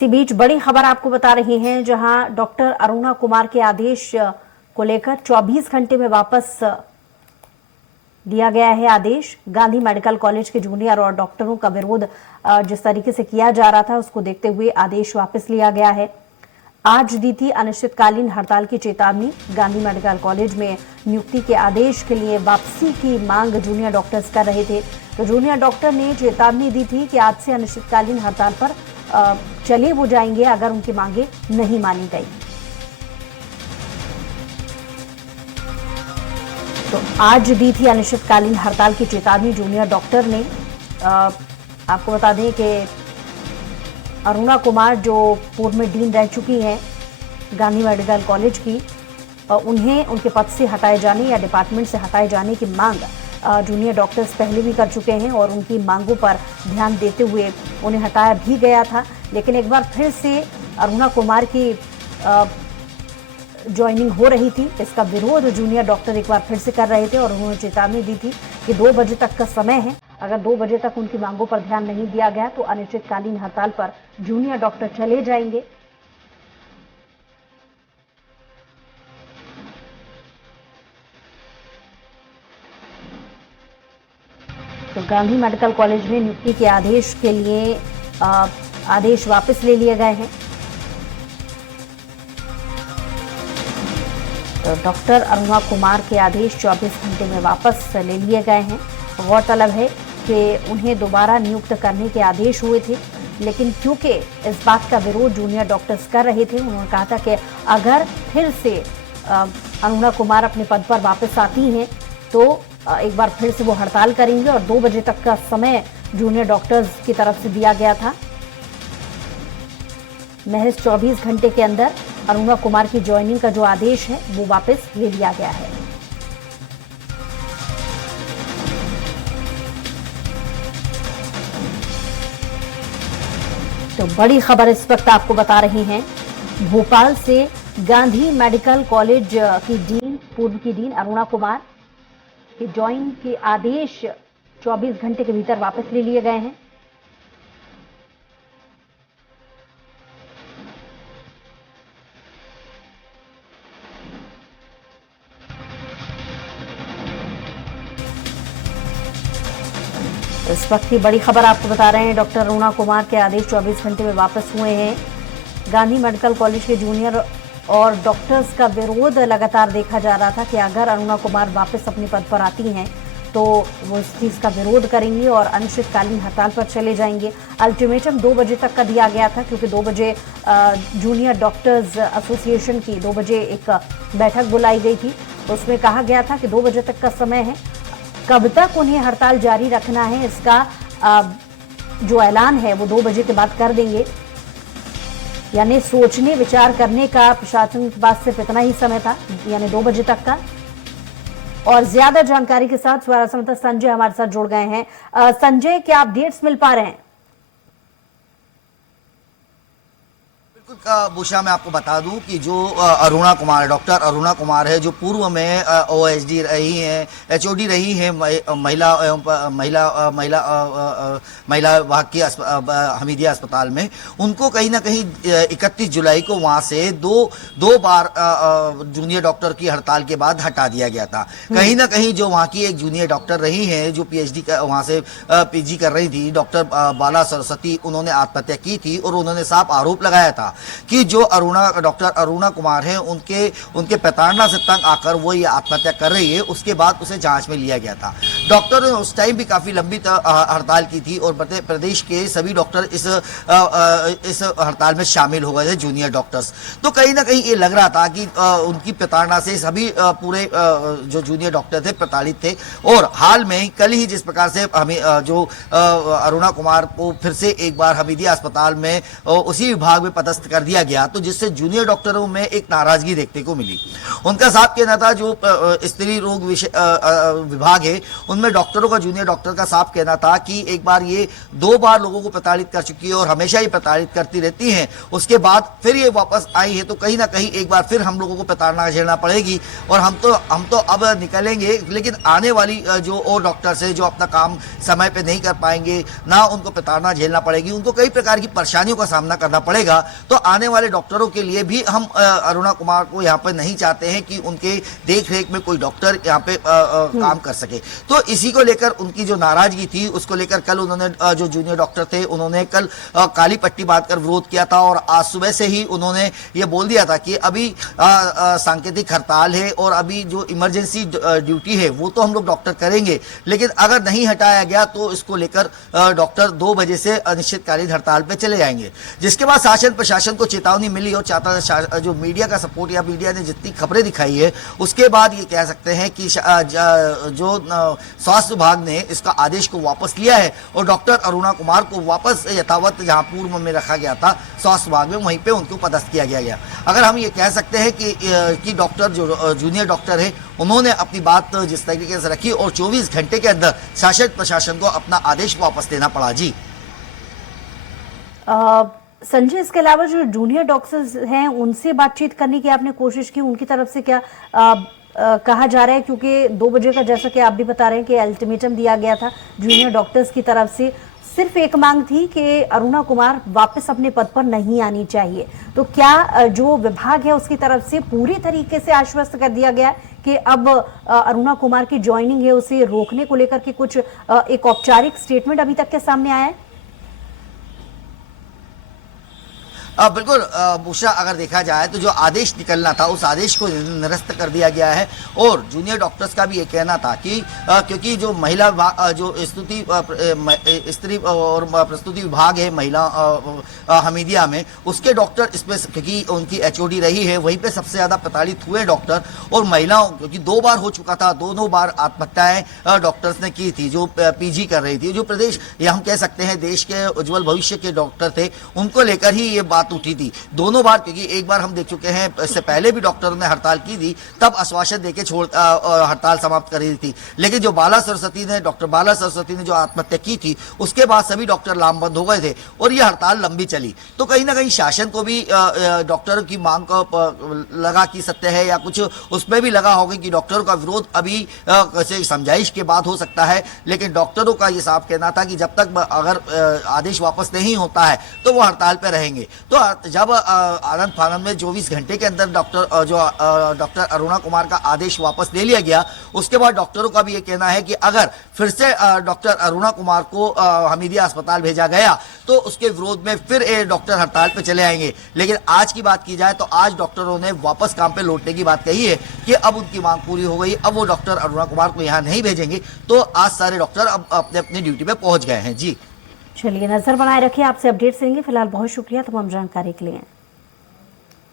इसी बीच बड़ी खबर आपको बता रही हैं, जहां डॉक्टर अरुणा कुमार के आदेश को लेकर 24 घंटे में वापस दिया गया है आदेश। गांधी मेडिकल कॉलेज के जूनियर और डॉक्टरों का विरोध जिस तरीके से किया जा रहा था, उसको देखते हुए आदेश वापस लिया गया है। आज दी थी अनिश्चितकालीन हड़ताल की चेतावनी। गांधी मेडिकल कॉलेज में नियुक्ति के आदेश के लिए वापसी की मांग जूनियर डॉक्टर्स कर रहे थे, तो जूनियर डॉक्टर ने चेतावनी दी थी कि आज से अनिश्चितकालीन हड़ताल पर चले वो जाएंगे अगर उनकी मांगे नहीं मानी गई। तो आज दी थी अनिश्चितकालीन हड़ताल की चेतावनी जूनियर डॉक्टर ने। आपको बता दें कि अरुणा कुमार जो पूर्व में डीन रह चुकी हैं गांधी मेडिकल कॉलेज की, उन्हें उनके पद से हटाए जाने या डिपार्टमेंट से हटाए जाने की मांग जूनियर डॉक्टर्स पहले भी कर चुके हैं और उनकी मांगों पर ध्यान देते हुए उन्हें हटाया भी गया था। लेकिन एक बार फिर से अरुणा कुमार की ज्वाइनिंग हो रही थी, इसका विरोध जूनियर डॉक्टर एक बार फिर से कर रहे थे और उन्होंने चेतावनी दी थी कि 2 बजे तक का समय है। अगर 2 बजे तक उनकी मांगों पर ध्यान नहीं दिया गया तो अनिश्चितकालीन हड़ताल पर जूनियर डॉक्टर चले जाएंगे। तो गांधी मेडिकल कॉलेज में नियुक्ति के आदेश के लिए आदेश वापस ले लिए गए हैं। तो डॉक्टर अरुणा कुमार के आदेश 24 घंटे में वापस ले लिए गए हैं। गौरतलब है कि उन्हें दोबारा नियुक्त करने के आदेश हुए थे, लेकिन क्योंकि इस बात का विरोध जूनियर डॉक्टर्स कर रहे थे, उन्होंने कहा था कि अगर फिर से अरुणा कुमार अपने पद पर वापस आती हैं तो एक बार फिर से वो हड़ताल करेंगे और 2 बजे तक का समय जूनियर डॉक्टर्स की तरफ से दिया गया था। महज 24 घंटे के अंदर अरुणा कुमार की ज्वाइनिंग का जो आदेश है वो वापस ले लिया गया है। तो बड़ी खबर इस वक्त आपको बता रही हैं, भोपाल से गांधी मेडिकल कॉलेज की डीन, पूर्व की डीन अरुणा कुमार के ज्वाइन के आदेश 24 घंटे के भीतर वापस ले लिए गए हैं। इस वक्त की बड़ी खबर आपको बता रहे हैं, डॉक्टर अरुणा कुमार के आदेश 24 घंटे में वापस हुए हैं। गांधी मेडिकल कॉलेज के जूनियर और डॉक्टर्स का विरोध लगातार देखा जा रहा था कि अगर अरुणा कुमार वापस अपने पद पर आती हैं तो वो इस चीज़ का विरोध करेंगी और अनिश्चितकालीन हड़ताल पर चले जाएंगे। अल्टीमेटम 2 बजे तक का दिया गया था, क्योंकि 2 बजे जूनियर डॉक्टर्स एसोसिएशन की 2 बजे एक बैठक बुलाई गई थी। तो उसमें कहा गया था कि 2 बजे तक का समय है, कब तक उन्हें हड़ताल जारी रखना है इसका जो ऐलान है वो 2 बजे के बाद कर देंगे। यानी सोचने विचार करने का प्रशासन के पास सिर्फ इतना ही समय था, यानी 2 बजे तक का। और ज्यादा जानकारी के साथ हमारा संवाददाता संजय हमारे साथ जुड़ गए हैं। संजय, क्या अपडेट्स मिल पा रहे हैं? बुशा, मैं आपको बता दूं कि जो अरुणा कुमार, डॉक्टर अरुणा कुमार है, जो पूर्व में ओएसडी रही हैं, एचओडी रही हैं महिला विभाग की हमीदिया अस्पताल में, उनको कहीं ना कहीं 31 जुलाई को वहां से दो बार जूनियर डॉक्टर की हड़ताल के बाद हटा दिया गया था। कहीं ना कहीं जो वहां की एक जूनियर डॉक्टर रही हैं, जो पीएचडी वहां से पीजी कर रही थी, डॉक्टर बाला सरस्वती, उन्होंने आत्महत्या की थी और उन्होंने साफ आरोप लगाया था कि जो डॉक्टर अरुणा कुमार है, उनके प्रताड़ना से तंग आकर वो ये आत्महत्या कर रही है। उसके बाद उसे जांच में लिया गया था। डॉक्टर ने उस टाइम भी काफी लंबी हड़ताल की थी और प्रदेश के सभी डॉक्टर इस हड़ताल में शामिल हो गए थे, जूनियर डॉक्टर्स। तो कहीं ना कहीं ये लग रहा था कि उनकी प्रताड़ना से सभी पूरे जो जूनियर डॉक्टर थे प्रताड़ित थे। और हाल में कल ही जिस प्रकार से हमें जो अरुणा कुमार को फिर से एक बार हमीदिया अस्पताल में उसी विभाग में पदस्थ कर दिया गया, तो जिससे जूनियर डॉक्टरों में एक नाराजगी देखने को मिली। उनका साफ कहना था जो स्त्री रोग विभाग है उनमें उनमें डॉक्टरों का, जूनियर डॉक्टर का साफ कहना था कि एक बार ये 2 बार लोगों को प्रताड़ित कर चुकी है और हमेशा ही प्रताड़ित करती रहती हैं। उसके बाद फिर ये वापस आई है, तो कहीं ना कहीं एक बार फिर हम लोगों को प्रताड़ना झेलना पड़ेगी और हम तो अब निकलेंगे, लेकिन आने वाली जो और डॉक्टर्स है जो अपना काम समय पे नहीं कर पाएंगे, ना उनको प्रताड़ना झेलना पड़ेगी, उनको कई प्रकार की परेशानियों का सामना करना पड़ेगा। तो आने वाले डॉक्टरों के लिए भी हम अरुणा कुमार को यहाँ पर नहीं चाहते हैं कि उनके देख रेख में कोई डॉक्टर यहाँ पे काम कर सके। तो इसी को लेकर उनकी जो नाराजगी थी उसको लेकर कल उन्होंने जो जूनियर डॉक्टर थे उन्होंने कल काली पट्टी बांधकर विरोध किया था और आज सुबह से ही उन्होंने ये बोल दिया था कि अभी सांकेतिक हड़ताल है और अभी जो इमरजेंसी ड्यूटी है वो तो हम लोग डॉक्टर करेंगे, लेकिन अगर नहीं हटाया गया तो इसको लेकर डॉक्टर 2 बजे से अनिश्चितकालीन हड़ताल पे चले जाएंगे। जिसके बाद शासन प्रशासन को चेतावनी मिली और जो मीडिया का सपोर्ट या मीडिया ने जितनी खबरें दिखाई है उसके बाद ये कह सकते हैं कि जो स्वास्थ्य विभाग ने इसका आदेश को वापस लिया है और डॉक्टर अरुणा कुमार को वापस यथावत जहां पूर्व में रखा गया था स्वास्थ्य विभाग में, वहीं पे उनको पदस्थ किया गया। अगर हम ये कह सकते हैं कि डॉक्टर जो जूनियर डॉक्टर है उन्होंने अपनी बात जिस तरीके से रखी और 24 घंटे के अंदर शासन प्रशासन को अपना आदेश वापस लेना पड़ा। जी संजय, इसके अलावा जो जूनियर डॉक्टर्स हैं उनसे बातचीत करने की आपने कोशिश की, उनकी तरफ से क्या कहा जा रहा है? क्योंकि 2 बजे का, जैसा कि आप भी बता रहे हैं कि अल्टीमेटम दिया गया था जूनियर डॉक्टर्स की तरफ से, सिर्फ एक मांग थी कि अरुणा कुमार वापस अपने पद पर नहीं आनी चाहिए। तो क्या जो विभाग है उसकी तरफ से पूरी तरीके से आश्वस्त कर दिया गया कि अब अरुणा कुमार की ज्वाइनिंग है उसे रोकने को लेकर के कुछ एक औपचारिक स्टेटमेंट अभी तक के सामने आया है? बिल्कुल बुशरा, अगर देखा जाए तो जो आदेश निकलना था उस आदेश को निरस्त कर दिया गया है और जूनियर डॉक्टर्स का भी ये कहना था कि क्योंकि जो महिला जो स्त्री और प्रस्तुति विभाग है महिला हमीदिया में, उसके डॉक्टर इसमें क्योंकि उनकी एचओडी रही है वहीं पे सबसे ज्यादा प्रताड़ित हुए डॉक्टर और महिलाओं, क्योंकि 2 बार हो चुका था, दोनों बार आत्महत्याएं डॉक्टर्स ने की थी जो पीजी कर रही थी। जो प्रदेश या हम कह सकते हैं देश के उज्जवल भविष्य के डॉक्टर थे उनको लेकर ही ये बात उठी थी दोनों बार, क्योंकि एक बार हम देख चुके हैं इससे पहले भी डॉक्टरों ने हड़ताल की थी, तब आश्वासन देके हड़ताल समाप्त कर दी थी। लेकिन जो डॉक्टर बाला सरस्वती ने जो आत्महत्या की थी उसके बाद सभी डॉक्टर लामबंद हो गए थे और ये हड़ताल लंबी चली। तो कहीं ना कहीं शासन को भी डॉक्टरों की मांग को लगा कि सत्य है या कुछ उसमें भी लगा होगा कि डॉक्टरों का विरोध अभी समझाइश के बाद हो सकता है, लेकिन डॉक्टरों का ये साफ कहना था कि जब तक अगर आदेश वापस नहीं होता है तो वो हड़ताल पर रहेंगे। तो जब आनंद फानंद में 24 घंटे के अंदर डॉक्टर अरुणा कुमार का आदेश वापस ले लिया गया, उसके बाद डॉक्टरों का भी ये कहना है कि अगर फिर से डॉक्टर अरुणा कुमार को हमीदिया अस्पताल भेजा गया तो उसके विरोध में फिर डॉक्टर हड़ताल पे चले आएंगे। लेकिन आज की बात की जाए तो आज डॉक्टरों ने वापस काम पे लौटने की बात कही है कि अब उनकी मांग पूरी हो गई, अब वो डॉक्टर अरुणा कुमार को यहाँ नहीं भेजेंगे। तो आज सारे डॉक्टर अब अपने अपनी ड्यूटी पे पहुंच गए हैं। जी चलिए, नजर बनाए रखिए, आपसे अपडेट्स लेंगे। फिलहाल बहुत शुक्रिया तमाम जानकारी के लिए।